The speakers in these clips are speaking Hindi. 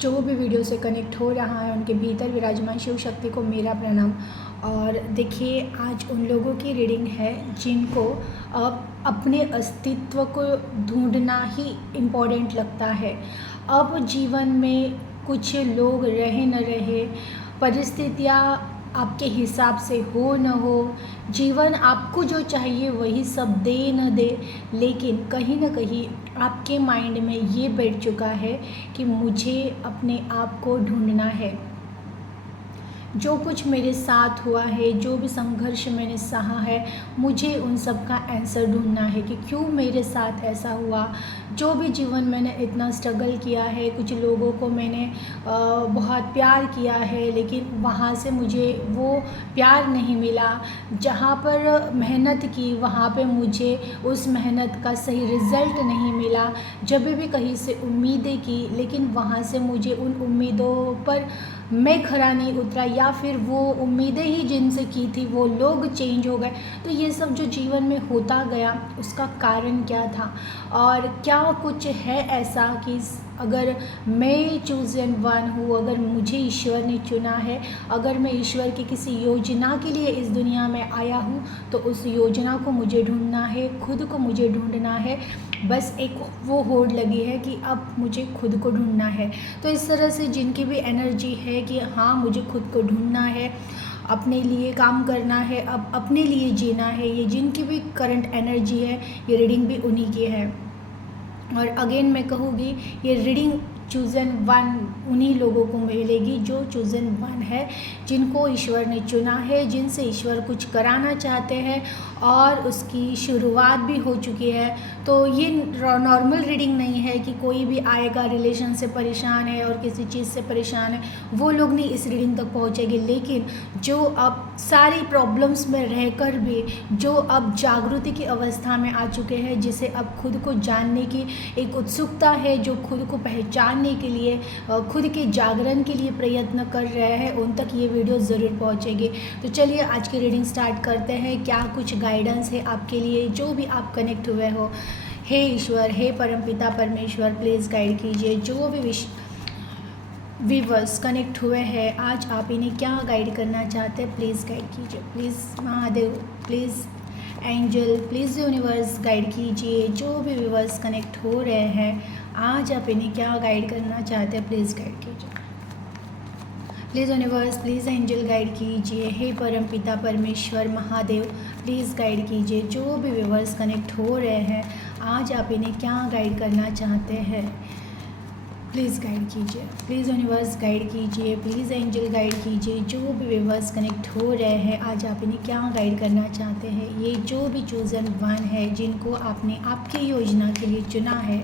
जो भी वीडियो से कनेक्ट हो रहा है उनके भीतर विराजमान शिव शक्ति को मेरा प्रणाम। और देखिए, आज उन लोगों की रीडिंग है जिनको अब अपने अस्तित्व को ढूंढना ही इम्पोर्टेंट लगता है। अब जीवन में कुछ लोग रहे न रहे, परिस्थितियाँ आपके हिसाब से हो न हो, जीवन आपको जो चाहिए वही सब दे न दे, लेकिन कहीं न कहीं आपके माइंड में ये बैठ चुका है कि मुझे अपने आप को ढूंढना है। जो कुछ मेरे साथ हुआ है, जो भी संघर्ष मैंने सहा है, मुझे उन सब का आंसर ढूंढना है कि क्यों मेरे साथ ऐसा हुआ। जो भी जीवन मैंने इतना स्ट्रगल किया है, कुछ लोगों को मैंने बहुत प्यार किया है, लेकिन वहाँ से मुझे वो प्यार नहीं मिला। जहाँ पर मेहनत की वहाँ पे मुझे उस मेहनत का सही रिज़ल्ट नहीं मिला। जब भी कहीं से उम्मीदें की, लेकिन वहाँ से मुझे उन उम्मीदों पर मैं खरा नहीं उतरा, या फिर वो उम्मीदें ही जिनसे की थी वो लोग चेंज हो गए। तो ये सब जो जीवन में होता गया, उसका कारण क्या था और क्या कुछ है ऐसा कि अगर मैं चूज़न वन हूँ, अगर मुझे ईश्वर ने चुना है, अगर मैं ईश्वर की किसी योजना के लिए इस दुनिया में आया हूँ, तो उस योजना को मुझे ढूंढना है, खुद को मुझे ढूंढना है। बस एक वो होड़ लगी है कि अब मुझे खुद को ढूंढना है। तो इस तरह से जिनकी भी एनर्जी है कि हाँ मुझे खुद को ढूंढना है, अपने लिए काम करना है, अब अपने लिए जीना है, ये जिनकी भी करंट एनर्जी है, ये रीडिंग भी उन्हीं की है। और अगेन मैं कहूँगी, ये रीडिंग चूज़न वन उन्हीं लोगों को मिलेगी जो चूज़न वन है, जिनको ईश्वर ने चुना है, जिनसे ईश्वर कुछ कराना चाहते हैं और उसकी शुरुआत भी हो चुकी है। तो ये नॉर्मल रीडिंग नहीं है कि कोई भी आएगा रिलेशन से परेशान है और किसी चीज़ से परेशान है, वो लोग नहीं इस रीडिंग तक पहुँचेंगे। लेकिन जो अब सारी प्रॉब्लम्स में रहकर भी जो अब जागृति की अवस्था में आ चुके हैं, जिसे अब खुद को जानने की एक उत्सुकता है, जो खुद को पहचानने के लिए, खुद के जागरण के लिए प्रयत्न कर रहे हैं, उन तक ये वीडियो ज़रूर पहुंचेगी। तो चलिए आज की रीडिंग स्टार्ट करते हैं। क्या कुछ गाइडेंस है आपके लिए, जो भी आप कनेक्ट हुए हो। हे ईश्वर, हे परमपिता परमेश्वर, प्लीज़ गाइड कीजिए। जो भी व्यूअर्स कनेक्ट हुए हैं, आज आप इन्हें क्या गाइड करना चाहते हैं, प्लीज़ गाइड कीजिए। Please Mahadev, please angel, please universe guide कीजिए। जो भी व्यूअर्स कनेक्ट हो रहे हैं, आज आप इन्हें क्या गाइड करना चाहते हैं, प्लीज़ गाइड कीजिए। Please universe, please angel guide कीजिए। हे परम पिता परमेश्वर महादेव, प्लीज़ गाइड कीजिए। जो भी व्यूअर्स कनेक्ट हो रहे हैं, आज आप इन्हें क्या गाइड करना चाहते हैं, प्लीज़ गाइड कीजिए। प्लीज़ यूनिवर्स गाइड कीजिए, प्लीज़ एंजल गाइड कीजिए। जो भी व्यूअर्स कनेक्ट हो रहे हैं, आज आप इन्हें क्या गाइड करना चाहते हैं। ये जो भी चूज़न वन है, जिनको आपने आपकी योजना के लिए चुना है,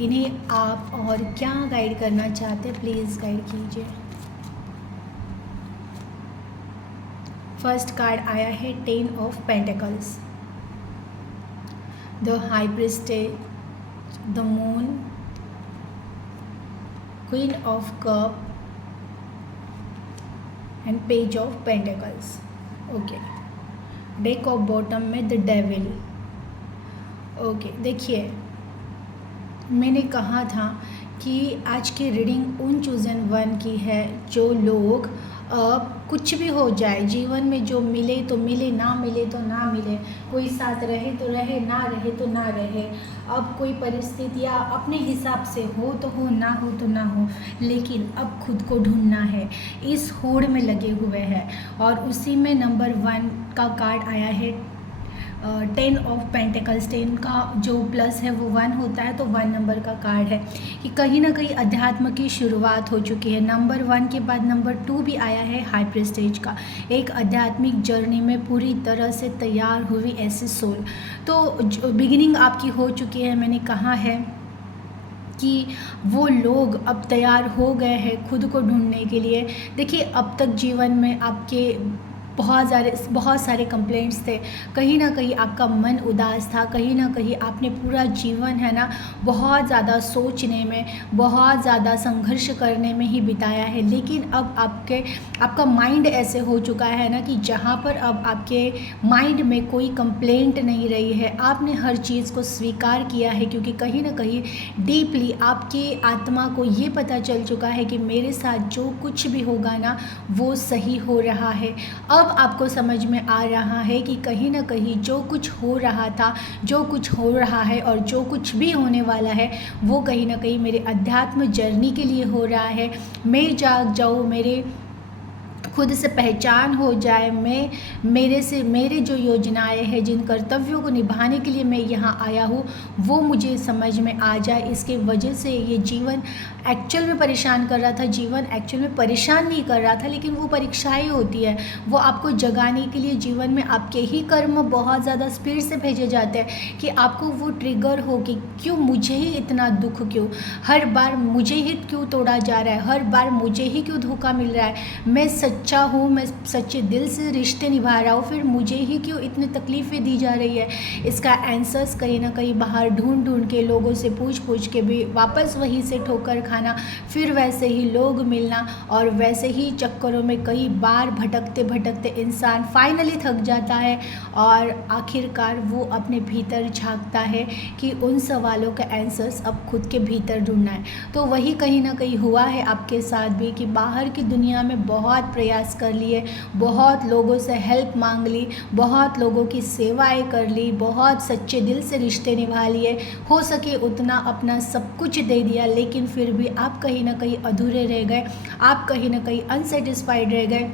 इन्हें आप और क्या गाइड करना चाहते हैं, प्लीज़ गाइड कीजिए। फर्स्ट कार्ड आया है 10 of pentacles, the high priestess, the moon, queen of cup and page of pentacles. Okay, deck of bottom में द डेविल। ओके, देखिए मैंने कहा था कि आज की रीडिंग उन चूज़न वन की है जो लोग कुछ भी हो जाए जीवन में, जो मिले तो मिले, ना मिले तो ना मिले, कोई साथ रहे तो रहे, ना रहे तो ना रहे, अब कोई परिस्थितियाँ अपने हिसाब से हो तो हो, ना हो तो ना हो, लेकिन अब खुद को ढूंढना है, इस होड़ में लगे हुए हैं। और उसी में नंबर 1 का कार्ड आया है 10 ऑफ पेंटिकल्स। 10 का जो प्लस है वो 1 होता है, तो 1 नंबर का कार्ड है कि कहीं ना कहीं अध्यात्म की शुरुआत हो चुकी है। नंबर 1 के बाद नंबर 2 भी आया है हाई प्रेस्टेज का, एक आध्यात्मिक जर्नी में पूरी तरह से तैयार हुई ऐसी सोल। तो बिगिनिंग आपकी हो चुकी है। मैंने कहा है कि वो लोग अब तैयार हो गए हैं खुद को ढूंढने के लिए। देखिए, अब तक जीवन में आपके बहुत सारे कंप्लेंट्स थे, कहीं ना कहीं आपका मन उदास था, कहीं ना कहीं आपने पूरा जीवन है ना बहुत ज़्यादा सोचने में, बहुत ज़्यादा संघर्ष करने में ही बिताया है। लेकिन अब आपका माइंड ऐसे हो चुका है ना कि जहाँ पर अब आपके माइंड में कोई कंप्लेंट नहीं रही है, आपने हर चीज़ को स्वीकार किया है, क्योंकि कहीं ना कहीं डीपली आपकी आत्मा को ये पता चल चुका है कि मेरे साथ जो कुछ भी होगा ना वो सही हो रहा है। अब आपको समझ में आ रहा है कि कहीं ना कहीं जो कुछ हो रहा था, जो कुछ हो रहा है और जो कुछ भी होने वाला है वो कहीं ना कहीं मेरे अध्यात्म जर्नी के लिए हो रहा है। मैं जाग जाऊँ, मेरे खुद से पहचान हो जाए, मेरे जो योजनाएं हैं, जिन कर्तव्यों को निभाने के लिए मैं यहाँ आया हूँ वो मुझे समझ में आ जाए। इसके वजह से ये जीवन एक्चुअल में परेशान कर रहा था, जीवन एक्चुअल में परेशान नहीं कर रहा था, लेकिन वो परीक्षाएं होती है, वो आपको जगाने के लिए जीवन में आपके ही कर्म बहुत ज़्यादा स्पीड से भेजे जाते हैं कि आपको वो ट्रिगर हो कि क्यों मुझे ही इतना दुख, क्यों हर बार मुझे ही क्यों तोड़ा जा रहा है, हर बार मुझे ही क्यों धोखा मिल रहा है, मैं सच्चा हूँ, मैं सच्चे दिल से रिश्ते निभा रहा हूँ, फिर मुझे ही क्यों इतनी तकलीफ़ें दी जा रही है। इसका आंसर्स कहीं ना कहीं बाहर ढूंढ ढूंढ के, लोगों से पूछ के भी वापस वहीं से ठोकर खाना, फिर वैसे ही लोग मिलना और वैसे ही चक्करों में कई बार भटकते भटकते इंसान फाइनली थक जाता है और आखिरकार वो अपने भीतर झांकता है कि उन सवालों का आंसर्स अब खुद के भीतर ढूंढना है। तो वही कहीं ना कहीं हुआ है आपके साथ भी कि बाहर की दुनिया में बहुत प्रयास कर लिए, बहुत लोगों से हेल्प मांग ली, बहुत लोगों की सेवाएं कर ली, बहुत सच्चे दिल से रिश्ते निभा लिए, हो सके उतना अपना सब कुछ दे दिया, लेकिन फिर भी आप कहीं ना कहीं अधूरे रह गए, आप कहीं ना कहीं अनसेटिस्फाइड रह गए।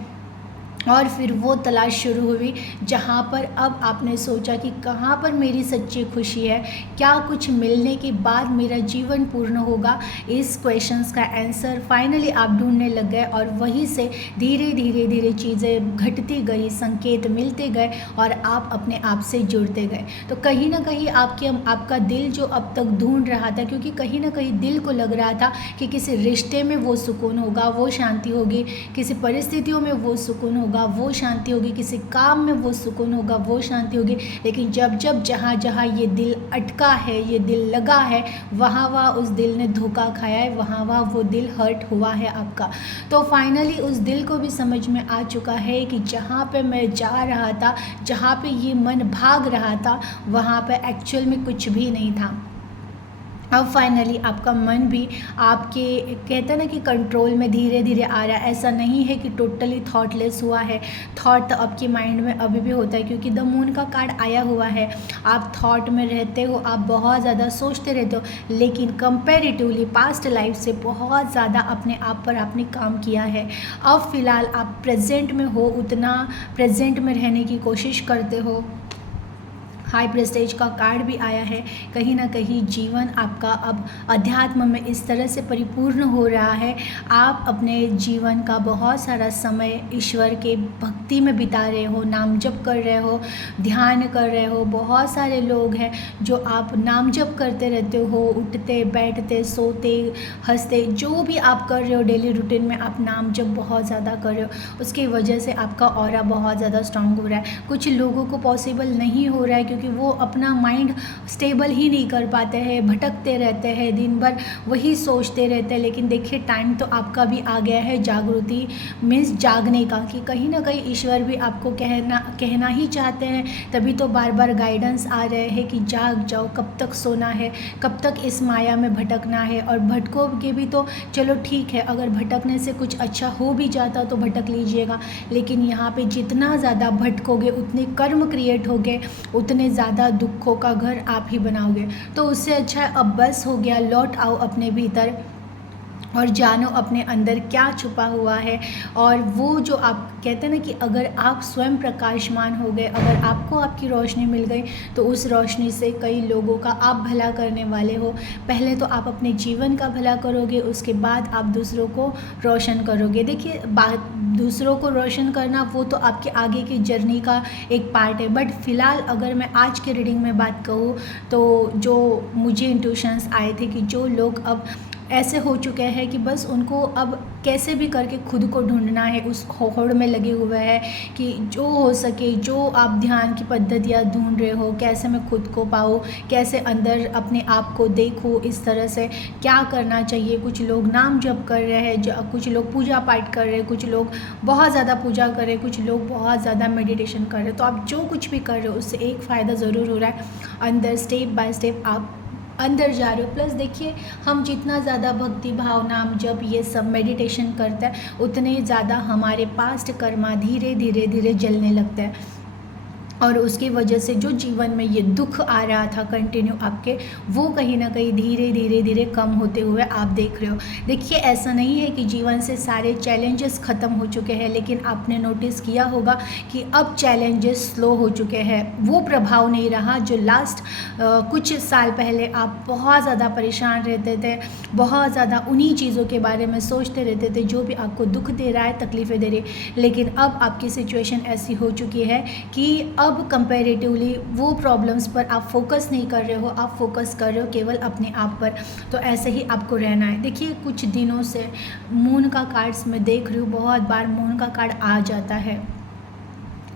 और फिर वो तलाश शुरू हुई जहाँ पर अब आपने सोचा कि कहाँ पर मेरी सच्ची खुशी है, क्या कुछ मिलने के बाद मेरा जीवन पूर्ण होगा। इस क्वेश्चंस का आंसर फाइनली आप ढूंढने लग गए और वहीं से धीरे धीरे धीरे चीज़ें घटती गई, संकेत मिलते गए और आप अपने आप से जुड़ते गए। तो कहीं ना कहीं आपका दिल जो अब तक ढूंढ रहा था, क्योंकि कहीं ना कहीं दिल को लग रहा था कि किसी रिश्ते में वो सुकून होगा, वो शांति होगी, किसी परिस्थितियों में वो सुकून होगा, वो शांति होगी, किसी काम में वो सुकून होगा, वो शांति होगी, लेकिन जब जहाँ जहाँ ये दिल अटका है, ये दिल लगा है, वहाँ उस दिल ने धोखा खाया है, वहाँ वो दिल हर्ट हुआ है आपका। तो फाइनली उस दिल को भी समझ में आ चुका है कि जहाँ पे मैं जा रहा था, जहाँ पे ये मन भाग रहा था, वहाँ पे एक्चुअल में कुछ भी नहीं था। अब फाइनली आपका मन भी आपके, कहते हैं ना कि कंट्रोल में धीरे धीरे आ रहा है। ऐसा नहीं है कि टोटली थॉटलेस हुआ है, थॉट तो आपके माइंड में अभी भी होता है, क्योंकि द मून का कार्ड आया हुआ है। आप थॉट में रहते हो, आप बहुत ज़्यादा सोचते रहते हो, लेकिन कंपैरेटिवली पास्ट लाइफ से बहुत ज़्यादा अपने आप पर आपने काम किया है। अब फ़िलहाल आप प्रेजेंट में हो, उतना प्रेजेंट में रहने की कोशिश करते हो। हाई प्रेस्टेज का कार्ड भी आया है। कहीं ना कहीं जीवन आपका अब अध्यात्म में इस तरह से परिपूर्ण हो रहा है, आप अपने जीवन का बहुत सारा समय ईश्वर के भक्ति में बिता रहे हो, नाम जप कर रहे हो, ध्यान कर रहे हो। बहुत सारे लोग हैं जो आप नाम जप करते रहते हो, उठते बैठते सोते हंसते, जो भी आप कर रहे हो डेली रूटीन में, आप नाम जप बहुत ज़्यादा कर रहे हो, उसकी वजह से आपका ऑरा बहुत ज़्यादा स्ट्रांग हो रहा है। कुछ लोगों को पॉसिबल नहीं हो रहा है, क्योंकि वो अपना माइंड स्टेबल ही नहीं कर पाते हैं, भटकते रहते हैं, दिन भर वही सोचते रहते हैं। लेकिन देखिए टाइम तो आपका भी आ गया है जागृति मीन्स जागने का, कि कहीं ना कहीं ईश्वर भी आपको कहना ही चाहते हैं, तभी तो बार बार गाइडेंस आ रहे हैं कि जाग जाओ, कब तक सोना है, कब तक इस माया में भटकना है। और भटकोगे भी तो चलो ठीक है, अगर भटकने से कुछ अच्छा हो भी जाता तो भटक लीजिएगा, लेकिन यहाँ पे जितना ज़्यादा भटकोगे उतने कर्म क्रिएट होंगे, उतने ज़्यादा दुखों का घर आप ही बनाओगे। तो उससे अच्छा है अब बस हो गया, लौट आओ अपने भीतर और जानो अपने अंदर क्या छुपा हुआ है। और वो जो आप कहते हैं ना कि अगर आप स्वयं प्रकाशमान हो गए, अगर आपको आपकी रोशनी मिल गई, तो उस रोशनी से कई लोगों का आप भला करने वाले हो। पहले तो आप अपने जीवन का भला करोगे, उसके बाद आप दूसरों को रोशन करोगे। देखिए बात दूसरों को रोशन करना वो तो आपके आगे की जर्नी का एक पार्ट है, बट फ़िलहाल अगर मैं आज के रीडिंग में बात कहूँ तो जो मुझे इंट्यूशंस आए थे कि जो लोग अब ऐसे हो चुके हैं कि बस उनको अब कैसे भी करके खुद को ढूंढना है, उस होड़ में लगे हुए हैं कि जो हो सके, जो आप ध्यान की पद्धतियाँ ढूंढ रहे हो, कैसे मैं खुद को पाऊँ, कैसे अंदर अपने आप को देखूँ, इस तरह से क्या करना चाहिए। कुछ लोग नाम जप कर रहे हैं, कुछ लोग पूजा पाठ कर रहे हैं, कुछ लोग बहुत ज़्यादा पूजा कर रहे हैं, कुछ लोग बहुत ज़्यादा मेडिटेशन कर रहे हैं। तो आप जो कुछ भी कर रहे हो उससे एक फ़ायदा ज़रूर हो रहा है, अंदर स्टेप बाय स्टेप आप अंदर जा रहे हो। प्लस देखिए, हम जितना ज़्यादा भक्ति भाव, नाम जब ये सब मेडिटेशन करते हैं, उतने ज़्यादा हमारे पास्ट कर्मा धीरे धीरे धीरे जलने लगता है, और उसकी वजह से जो जीवन में ये दुख आ रहा था कंटिन्यू आपके, वो कहीं ना कहीं धीरे धीरे धीरे कम होते हुए आप देख रहे हो। देखिए, ऐसा नहीं है कि जीवन से सारे चैलेंजेस ख़त्म हो चुके हैं, लेकिन आपने नोटिस किया होगा कि अब चैलेंजेस स्लो हो चुके हैं। वो प्रभाव नहीं रहा जो लास्ट कुछ साल पहले आप बहुत ज़्यादा परेशान रहते थे, बहुत ज़्यादा उन्हीं चीज़ों के बारे में सोचते रहते थे जो भी आपको दुख दे रहा है, तकलीफ़ें दे रही है। लेकिन अब आपकी सिचुएशन ऐसी हो चुकी है कि अब कंपैरेटिवली वो प्रॉब्लम्स पर आप फोकस नहीं कर रहे हो, आप फोकस कर रहे हो केवल अपने आप पर। तो ऐसे ही आपको रहना है। देखिए, कुछ दिनों से मून का कार्ड्स में देख रही हूँ, बहुत बार मून का कार्ड आ जाता है।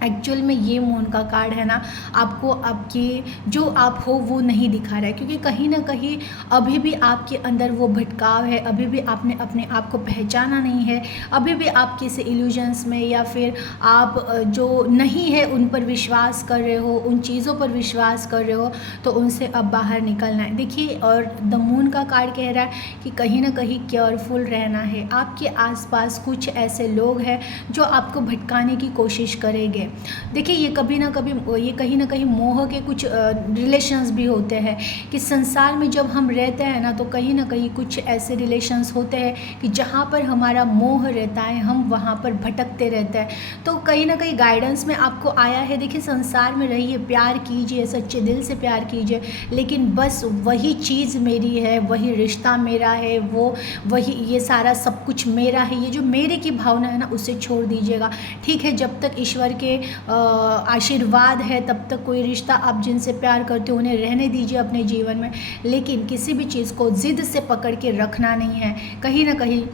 एक्चुअल में ये मून का कार्ड है ना, आपको आपकी जो आप हो वो नहीं दिखा रहा है, क्योंकि कहीं ना कहीं अभी भी आपके अंदर वो भटकाव है, अभी भी आपने अपने आप को पहचाना नहीं है, अभी भी आप किसी इल्यूजन्स में, या फिर आप जो नहीं है उन पर विश्वास कर रहे हो, उन चीज़ों पर विश्वास कर रहे हो, तो उनसे अब बाहर निकलना है। देखिए, और द मून का कार्ड कह रहा है कि कहीं ना कहीं केयरफुल रहना है। आपके आसपास कुछ ऐसे लोग हैं जो आपको भटकाने की कोशिश करेंगे। देखिए, ये कभी ना कभी, ये कहीं ना कहीं मोह के कुछ रिलेशंस भी होते हैं कि संसार में जब हम रहते हैं ना, तो कहीं ना कहीं कुछ ऐसे रिलेशंस होते हैं कि जहाँ पर हमारा मोह रहता है, हम वहाँ पर भटकते रहते हैं। तो कहीं ना कहीं गाइडेंस में आपको आया है, देखिए संसार में रहिए, प्यार कीजिए, सच्चे दिल से प्यार कीजिए, लेकिन बस वही चीज़ मेरी है, वही रिश्ता मेरा है, वो वही ये सारा सब कुछ मेरा है, ये जो मेरे की भावना है ना, उसे छोड़ दीजिएगा। ठीक है, जब तक ईश्वर के आशीर्वाद है तब तक कोई रिश्ता आप जिनसे प्यार करते हो उन्हें रहने दीजिए अपने जीवन में, लेकिन किसी भी चीज़ को ज़िद से पकड़ के रखना नहीं है। कहीं ना कहीं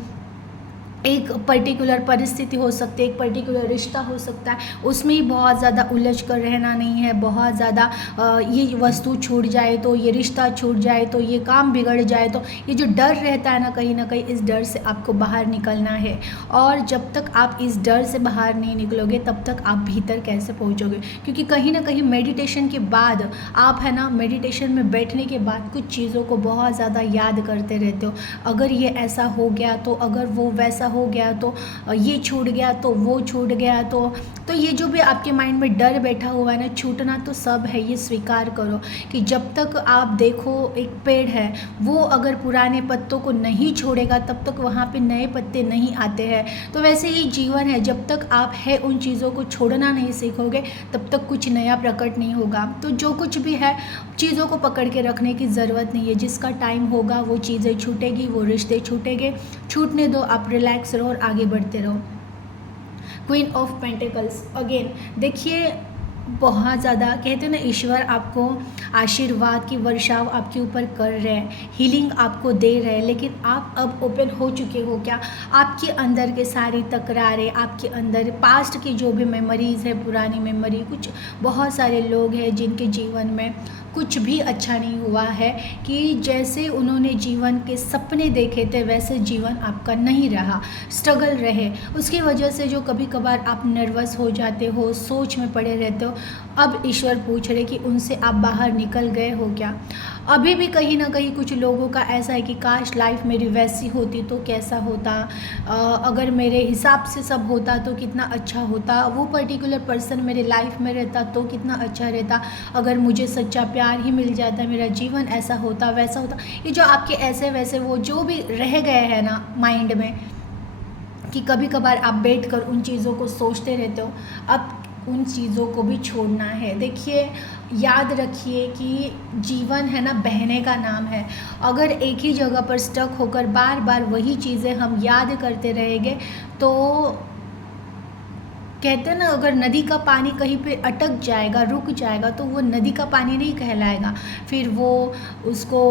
एक पर्टिकुलर परिस्थिति हो सकती है, एक पर्टिकुलर रिश्ता हो सकता है, उसमें ही बहुत ज़्यादा उलझ कर रहना नहीं है। बहुत ज़्यादा ये वस्तु छूट जाए तो, ये रिश्ता छूट जाए तो, ये काम बिगड़ जाए तो, ये जो डर रहता है ना कहीं इस डर से आपको बाहर निकलना है। और जब तक आप इस डर से बाहर नहीं निकलोगे, तब तक आप भीतर कैसे पहुँचोगे? क्योंकि कहीं ना कहीं मेडिटेशन के बाद आप, है ना, मेडिटेशन में बैठने के बाद कुछ चीज़ों को बहुत ज़्यादा याद करते रहते हो। अगर ये ऐसा हो गया तो, अगर वो वैसा हो गया तो, ये छूट गया तो, वो छूट गया तो ये जो भी आपके माइंड में डर बैठा हुआ है ना, छूटना तो सब है। ये स्वीकार करो कि जब तक आप देखो एक पेड़ है, वो अगर पुराने पत्तों को नहीं छोड़ेगा तब तक वहाँ पे नए पत्ते नहीं आते हैं। तो वैसे ही जीवन है, जब तक आप है उन चीज़ों को छोड़ना नहीं सीखोगे, तब तक कुछ नया प्रकट नहीं होगा। तो जो कुछ भी है, चीज़ों को पकड़ के रखने की ज़रूरत नहीं है। जिसका टाइम होगा वो चीज़ें छूटेगी, वो रिश्ते छूटेंगे, छूटने दो, आप रिलैक्स रहो और आगे बढ़ते रहो। क्वीन ऑफ पेंटिकल्स अगेन, देखिए बहुत ज़्यादा कहते हैं ना, ईश्वर आपको आशीर्वाद की वर्षाव आपके ऊपर कर रहे हैं, हीलिंग आपको दे रहे हैं, लेकिन आप अब ओपन हो चुके हो क्या? आपके अंदर के सारी तकरारें, आपके अंदर पास्ट की जो भी मेमोरीज़ है, पुरानी मेमोरी, कुछ बहुत सारे लोग हैं जिनके जीवन में कुछ भी अच्छा नहीं हुआ है, कि जैसे उन्होंने जीवन के सपने देखे थे वैसे जीवन आपका नहीं रहा, स्ट्रगल रहे। उसकी वजह से जो कभी कभार आप नर्वस हो जाते हो, सोच में पड़े रहते हो, अब ईश्वर पूछ रहे कि उनसे आप बाहर निकल गए हो क्या? अभी भी कहीं ना कहीं कुछ लोगों का ऐसा है कि काश लाइफ मेरी वैसी होती तो कैसा होता, अगर मेरे हिसाब से सब होता तो कितना अच्छा होता, वो पर्टिकुलर पर्सन मेरे लाइफ में रहता तो कितना अच्छा रहता, अगर मुझे सच्चा प्यार ही मिल जाता, मेरा जीवन ऐसा होता वैसा होता। ये जो आपके ऐसे वैसे वो जो भी रह गए हैं ना माइंड में, कि कभी कभार आप बैठकर उन चीज़ों को सोचते रहते हो, अब उन चीज़ों को भी छोड़ना है। देखिए, याद रखिए कि जीवन है ना, बहने का नाम है। अगर एक ही जगह पर स्टक होकर बार बार वही चीज़ें हम याद करते रहेंगे, तो कहते हैं ना, अगर नदी का पानी कहीं पे अटक जाएगा, रुक जाएगा, तो वो नदी का पानी नहीं कहलाएगा, फिर वो उसको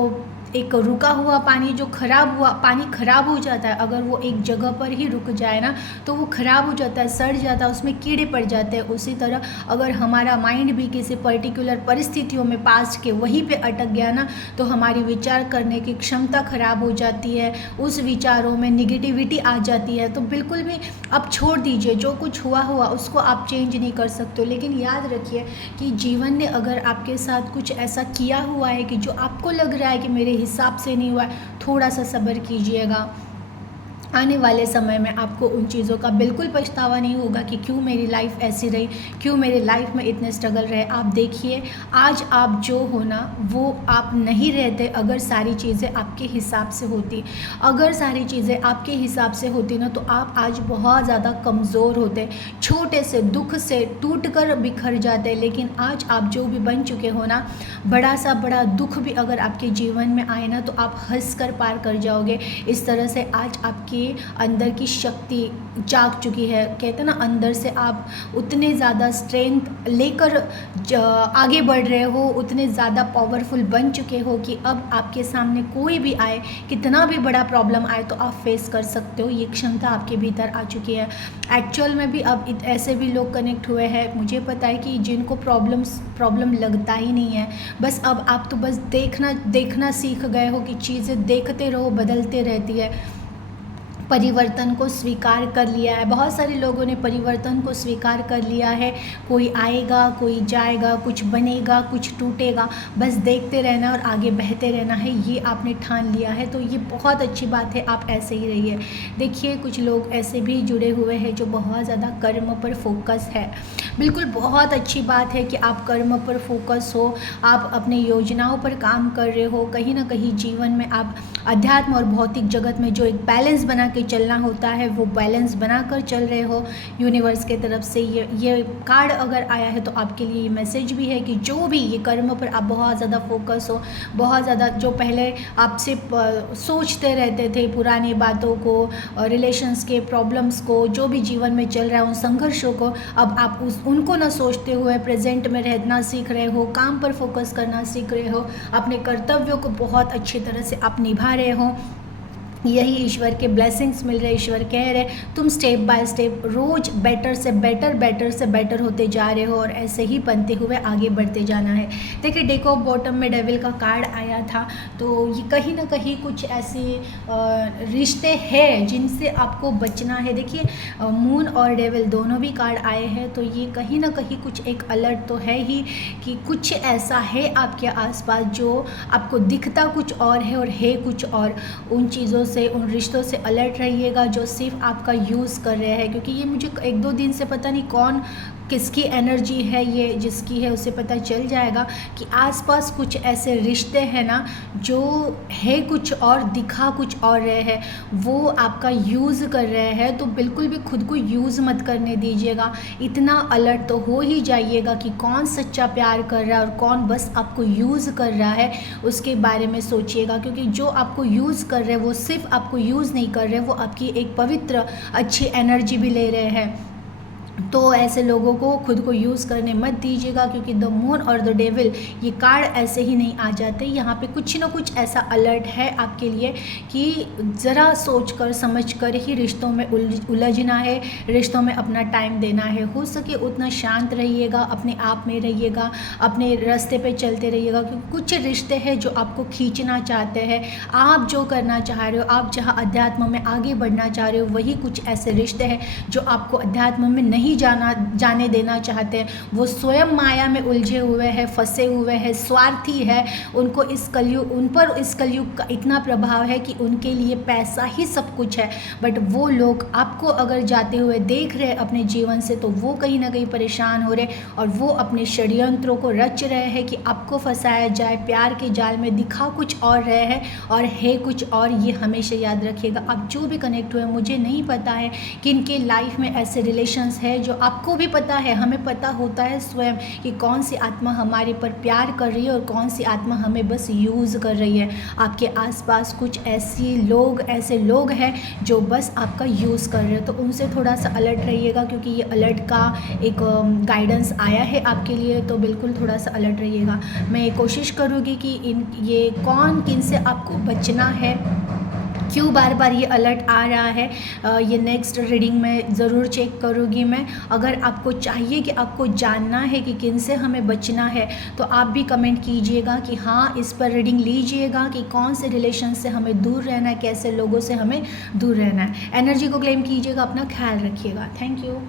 एक रुका हुआ पानी, जो खराब हुआ पानी खराब हो जाता है, अगर वो एक जगह पर ही रुक जाए ना तो वो खराब हो जाता है, सड़ जाता है, उसमें कीड़े पड़ जाते हैं। उसी तरह अगर हमारा माइंड भी किसी पर्टिकुलर परिस्थितियों में पास्ट के वहीं पे अटक गया ना तो हमारी विचार करने की क्षमता खराब हो जाती है, उस विचारों में निगेटिविटी आ जाती है। तो बिल्कुल भी आप छोड़ दीजिए, जो कुछ हुआ उसको आप चेंज नहीं कर सकते हो। लेकिन याद रखिए कि जीवन ने अगर आपके साथ कुछ ऐसा किया हुआ है कि जो आपको लग रहा है कि मेरे हिसाब से नहीं हुआ है, थोड़ा सा सब्र कीजिएगा। आने वाले समय में आपको उन चीज़ों का बिल्कुल पछतावा नहीं होगा कि क्यों मेरी लाइफ ऐसी रही, क्यों मेरी लाइफ में इतने स्ट्रगल रहे। आप देखिए, आज आप जो हो ना वो आप नहीं रहते अगर सारी चीज़ें आपके हिसाब से होती। अगर सारी चीज़ें आपके हिसाब से होती ना तो आप आज बहुत ज़्यादा कमज़ोर होते, छोटे से दुख से टूट कर बिखर जाते। लेकिन आज आप जो भी बन चुके हो ना, बड़ा सा बड़ा दुख भी अगर आपके जीवन में आए ना तो आप हंस कर पार कर जाओगे। इस तरह से आज आपके अंदर की शक्ति जाग चुकी है। कहते हैं ना, अंदर से आप उतने ज़्यादा स्ट्रेंथ लेकर आगे बढ़ रहे हो, उतने ज़्यादा पावरफुल बन चुके हो कि अब आपके सामने कोई भी आए, कितना भी बड़ा प्रॉब्लम आए तो आप फेस कर सकते हो। ये क्षमता आपके भीतर आ चुकी है। एक्चुअल में भी अब ऐसे भी लोग कनेक्ट हुए हैं, मुझे पता है कि जिनको प्रॉब्लम लगता ही नहीं है। बस अब आप तो बस देखना सीख गए हो कि चीज़ें देखते रहो, बदलते रहती है। परिवर्तन को स्वीकार कर लिया है, बहुत सारे लोगों ने परिवर्तन को स्वीकार कर लिया है। कोई आएगा, कोई जाएगा, कुछ बनेगा, कुछ टूटेगा, बस देखते रहना और आगे बहते रहना है, ये आपने ठान लिया है। तो ये बहुत अच्छी बात है, आप ऐसे ही रहिए। देखिए, कुछ लोग ऐसे भी जुड़े हुए हैं जो बहुत ज़्यादा कर्म पर फोकस है। बिल्कुल बहुत अच्छी बात है कि आप कर्म पर फोकस हो, आप अपने योजनाओं पर काम कर रहे हो। कहीं ना कहीं जीवन में आप अध्यात्म और भौतिक जगत में जो एक बैलेंस बना के चलना होता है वो बैलेंस बनाकर चल रहे हो। यूनिवर्स के तरफ से ये कार्ड अगर आया है तो आपके लिए ये मैसेज भी है कि जो भी ये कर्म पर आप बहुत ज़्यादा फोकस हो, बहुत ज़्यादा जो पहले आपसे सोचते रहते थे पुरानी बातों को, रिलेशंस के प्रॉब्लम्स को, जो भी जीवन में चल रहा है उन संघर्षों को, अब आप उनको ना सोचते हुए प्रेजेंट में रहना सीख रहे हो, काम पर फोकस करना सीख रहे हो, अपने कर्तव्यों को बहुत अच्छी तरह से आप निभा रहे हो। यही ईश्वर के ब्लेसिंग्स मिल रहे। ईश्वर कह रहे तुम स्टेप बाय स्टेप रोज बेटर से बेटर होते जा रहे हो और ऐसे ही बनते हुए आगे बढ़ते जाना है। देखिए, डेक ऑफ बॉटम में डेविल का कार्ड आया था, तो ये कहीं ना कहीं कुछ ऐसे रिश्ते हैं जिनसे आपको बचना है। देखिए, मून और डेविल दोनों भी कार्ड आए हैं, तो ये कहीं ना कहीं कुछ एक अलर्ट तो है ही कि कुछ ऐसा है आपके आसपास जो आपको दिखता कुछ और है और है कुछ और। उन चीज़ों से, उन रिश्तों से अलर्ट रहिएगा जो सिर्फ आपका यूज़ कर रहे हैं। क्योंकि ये मुझे 1-2 दिन से पता नहीं कौन किसकी एनर्जी है, ये जिसकी है उसे पता चल जाएगा कि आसपास कुछ ऐसे रिश्ते हैं ना जो है कुछ और, दिखा कुछ और रहे हैं, वो आपका यूज़ कर रहे हैं। तो बिल्कुल भी खुद को यूज़ मत करने दीजिएगा। इतना अलर्ट तो हो ही जाइएगा कि कौन सच्चा प्यार कर रहा है और कौन बस आपको यूज़ कर रहा है, उसके बारे में सोचिएगा। क्योंकि जो आपको यूज़ कर रहे हैं वो सिर्फ आपको यूज़ नहीं कर रहे, वो आपकी एक पवित्र अच्छी एनर्जी भी ले रहे हैं। तो ऐसे लोगों को खुद को यूज़ करने मत दीजिएगा, क्योंकि द मून और द डेविल ये कार्ड ऐसे ही नहीं आ जाते। यहाँ पे कुछ ना कुछ ऐसा अलर्ट है आपके लिए कि ज़रा सोच कर समझ कर ही रिश्तों में उलझना है, रिश्तों में अपना टाइम देना है। हो सके उतना शांत रहिएगा, अपने आप में रहिएगा, अपने रास्ते पे चलते रहिएगा। क्योंकि कुछ रिश्ते हैं जो आपको खींचना चाहते हैं, आप जो करना चाह रहे हो, आप जहाँ अध्यात्म में आगे बढ़ना चाह रहे हो, वही कुछ ऐसे रिश्ते हैं जो आपको अध्यात्म में नहीं जाने देना चाहते हैं। वो स्वयं माया में उलझे हुए हैं, फंसे हुए हैं, स्वार्थी है। उन पर इस कलयुग का इतना प्रभाव है कि उनके लिए पैसा ही सब कुछ है। बट वो लोग आपको अगर जाते हुए देख रहे हैं अपने जीवन से, तो वो कहीं ना कहीं परेशान हो रहे और वो अपने षड्यंत्रों को रच रहे हैं कि आपको फंसाया जाए। प्यार के जाल में दिखा कुछ और रहे हैं और है कुछ और। ये हमेशा याद रखिएगा। आप जो भी कनेक्ट हुए, मुझे नहीं पता है कि इनके लाइफ में ऐसे रिलेशंस है है, जो आपको भी पता है, हमें पता होता है स्वयं कि कौन सी आत्मा हमारे पर प्यार कर रही है और कौन सी आत्मा हमें बस यूज़ कर रही है। आपके आसपास कुछ ऐसे लोग हैं जो बस आपका यूज़ कर रहे हैं, तो उनसे थोड़ा सा अलर्ट रहिएगा, क्योंकि ये अलर्ट का एक गाइडेंस आया है आपके लिए, तो बिल्कुल थोड़ा सा अलर्ट रहिएगा। मैं कोशिश करूँगी कि ये किन से आपको बचना है, क्यों बार बार ये अलर्ट आ रहा है, ये नेक्स्ट रीडिंग में ज़रूर चेक करूँगी मैं। अगर आपको चाहिए कि आपको जानना है कि किन से हमें बचना है, तो आप भी कमेंट कीजिएगा कि हाँ, इस पर रीडिंग लीजिएगा कि कौन से रिलेशन से हमें दूर रहना है, कैसे लोगों से हमें दूर रहना है। एनर्जी को क्लेम कीजिएगा, अपना ख्याल रखिएगा। Thank you.